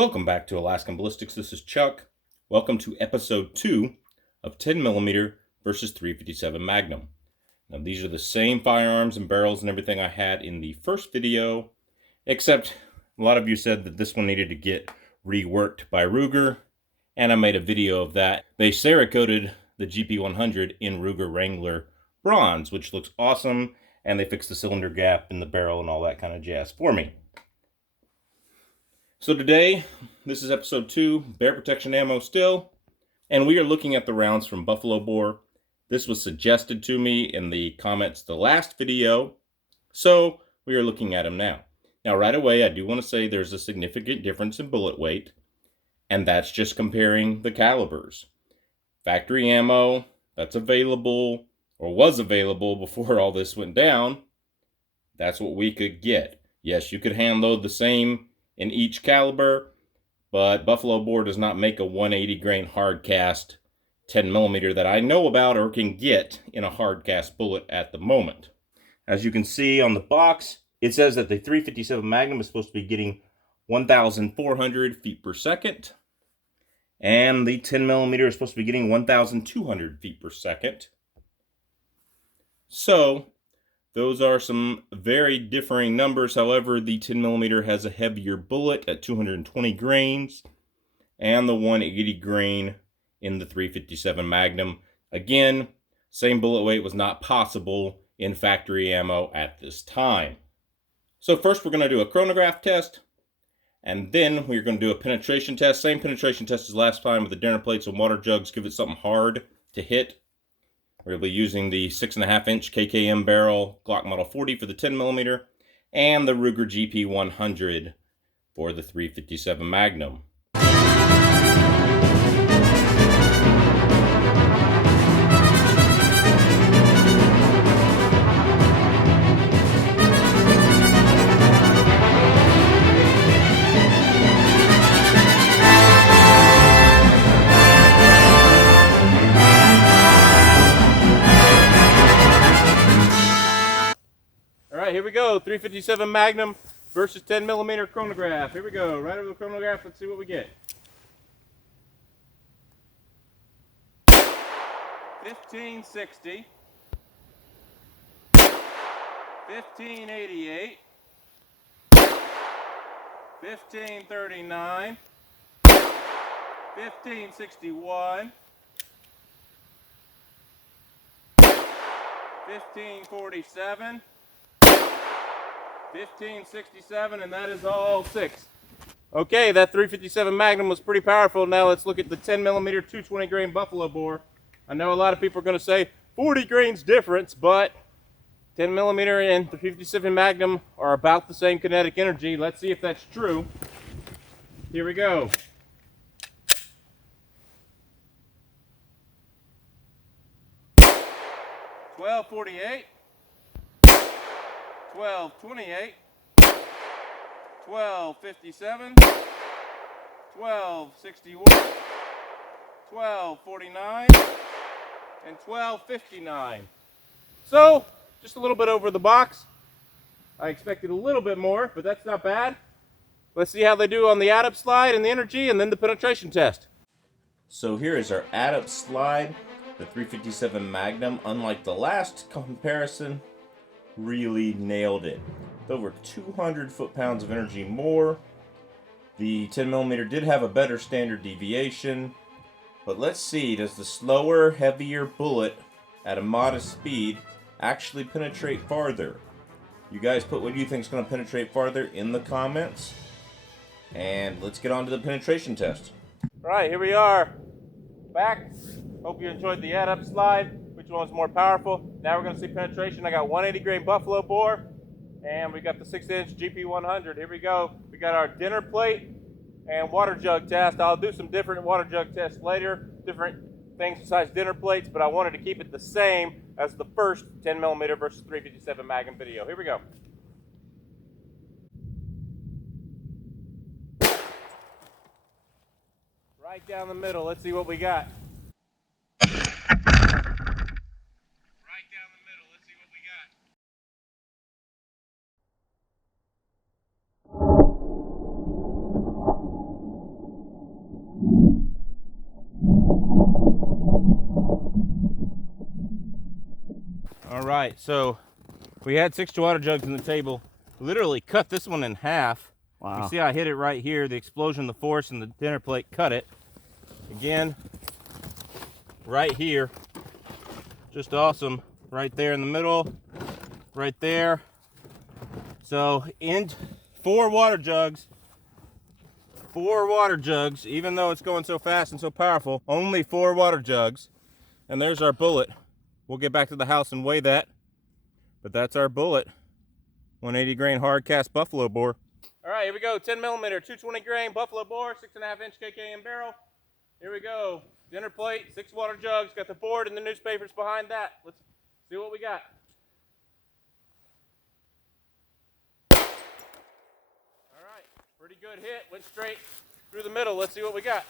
Welcome back to Alaskan Ballistics. This is Chuck. Welcome to episode 2 of 10mm versus 357 Magnum. Now these are the same firearms and barrels and everything I had in the first video, except a lot of you said that this one needed to get reworked by Ruger, and I made a video of that. They Cerakoted the GP100 in Ruger Wrangler bronze, which looks awesome, and they fixed the cylinder gap in the barrel and all that kind of jazz for me. So today, this is episode 2, Bear Protection ammo still, and we are looking at the rounds from Buffalo Bore. This was suggested to me in the comments the last video, so we are looking at them now. Now right away, I do want to say there's a significant difference in bullet weight, and that's just comparing the calibers. Factory ammo that's available, or was available before all this went down, that's what we could get. Yes, you could hand load the same in each caliber, but Buffalo Bore does not make a 180 grain HardCast 10mm that I know about or can get in a HardCast bullet at the moment. As you can see on the box, it says that the 357 Magnum is supposed to be getting 1,400 feet per second, and the 10mm is supposed to be getting 1,200 feet per second. So those are some very differing numbers. However, the 10mm has a heavier bullet at 220 grains, and the 180 grain in the 357 Magnum. Again, same bullet weight was not possible in factory ammo at this time. So first we're going to do a chronograph test, and then we're going to do a penetration test. Same penetration test as last time with the dinner plates and water jugs. Give it something hard to hit. We'll be using the 6.5-inch KKM barrel Glock Model 40 for the 10mm and the Ruger GP100 for the 357 Magnum. Here we go, 357 Magnum versus 10mm chronograph. Here we go, right over the chronograph, let's see what we get. 1560, 1588, 1539, 1561, 1547, 1567, and that is all 6. Okay, that 357 Magnum was pretty powerful. Now let's look at the 10mm 220 grain Buffalo Bore. I know a lot of people are going to say 40 grains difference, but 10mm and the 357 Magnum are about the same kinetic energy. Let's see if that's true. Here we go. .1248, 1228, 1257, 1261, 1249, and 1259. So, just a little bit over the box. I expected a little bit more, but that's not bad. Let's see how they do on the add-up slide and the energy, and then the penetration test. So here is our add-up slide. The 357 Magnum, unlike the last comparison, really nailed it. With over 200 foot-pounds of energy more. The 10mm did have a better standard deviation, but let's see, does the slower, heavier bullet at a modest speed actually penetrate farther? You guys put what you think is going to penetrate farther in the comments, and let's get on to the penetration test. Alright, here we are, back. Hope you enjoyed the add-up slide. Which one's more powerful? Now we're going to see penetration. I got 180 grain Buffalo Bore, and we got the 6-inch GP100. Here we go. We got our dinner plate and water jug test. I'll do some different water jug tests later, different things besides dinner plates, but I wanted to keep it the same as the first 10mm versus 357 Magnum video. Here we go. Right down the middle. Let's see what we got. All right, so we had 6 water jugs on the table. Literally cut this one in half. Wow. You see I hit it right here. The explosion, the force, and the dinner plate cut it. Again, right here. Just awesome. Right there in the middle. Right there. So in 4 water jugs. 4 water jugs, even though it's going so fast and so powerful, only 4 water jugs. And there's our bullet. We'll get back to the house and weigh that. But that's our bullet. 180 grain HardCast buffalo bore. All right, here we go. 10 millimeter, 220 grain buffalo bore, 6.5 inch KKM barrel. Here we go. Dinner plate, 6 water jugs. Got the board and the newspapers behind that. Let's see what we got. All right, pretty good hit. Went straight through the middle. Let's see what we got.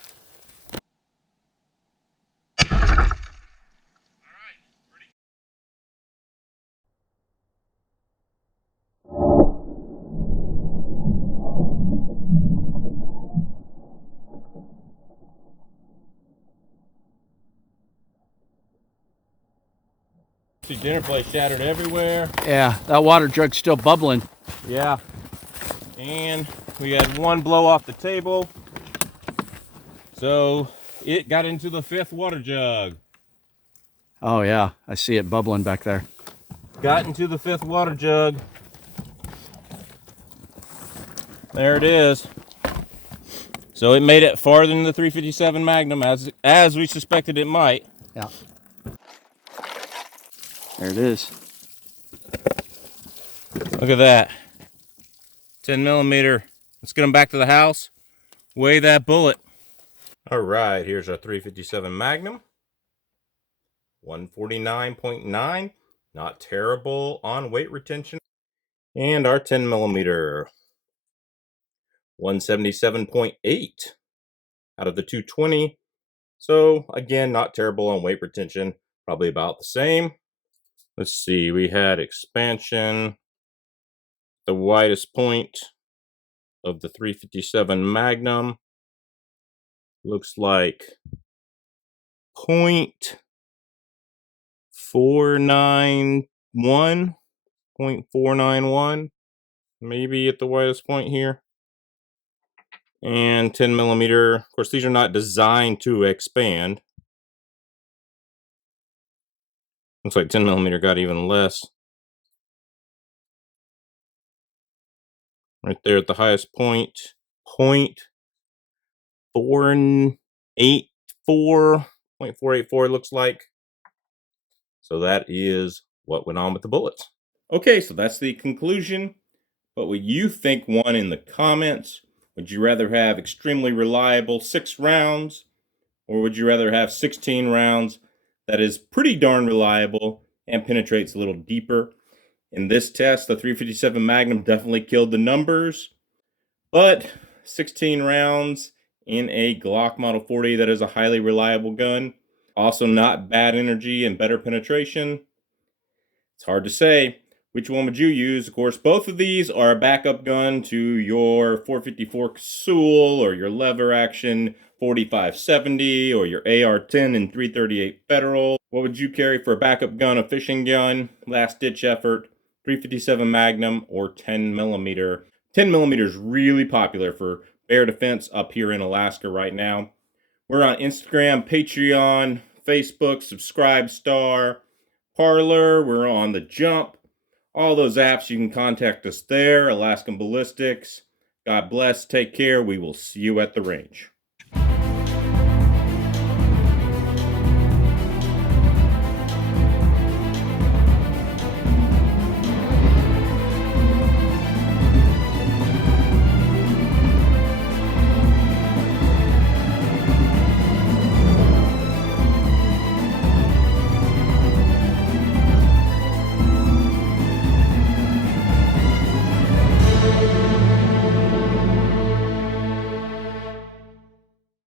See, dinner plate shattered everywhere. Yeah, that water jug's still bubbling. Yeah. And we had one blow off the table. So it got into the 5th water jug. Oh yeah, I see it bubbling back there. Got into the 5th water jug. There it is. So it made it farther than the 357 Magnum as we suspected it might. Yeah. There it is. Look at that. 10 millimeter. Let's get them back to the house. Weigh that bullet. All right, here's our 357 Magnum. 149.9. Not terrible on weight retention. And our 10 millimeter. 177.8 out of the 220. So again, not terrible on weight retention. Probably about the same. Let's see, we had expansion. The widest point of the 357 Magnum looks like 0.491, 0.491, maybe at the widest point here. And 10 millimeter. Of course, these are not designed to expand. Looks like 10 millimeter got even less. Right there at the highest point, 0.484, 0.484 looks like. So that is what went on with the bullets. Okay, so that's the conclusion. What would you think won in the comments? Would you rather have extremely reliable 6 rounds, or would you rather have 16 rounds that is pretty darn reliable and penetrates a little deeper? In this test, the 357 Magnum definitely killed the numbers, but 16 rounds in a Glock Model 40 that is a highly reliable gun, also not bad energy and better penetration. It's hard to say. Which one would you use? Of course, both of these are a backup gun to your 454 Casull or your lever action 4570 or your AR-10 and 338 Federal. What would you carry for a backup gun, a fishing gun, last ditch effort, 357 Magnum or 10 millimeter? 10 millimeter is really popular for bear defense up here in Alaska right now. We're on Instagram, Patreon, Facebook, Subscribestar, Parlor. We're on the Jump. All those apps, you can contact us there. Alaskan Ballistics. God bless. Take care. We will see you at the range.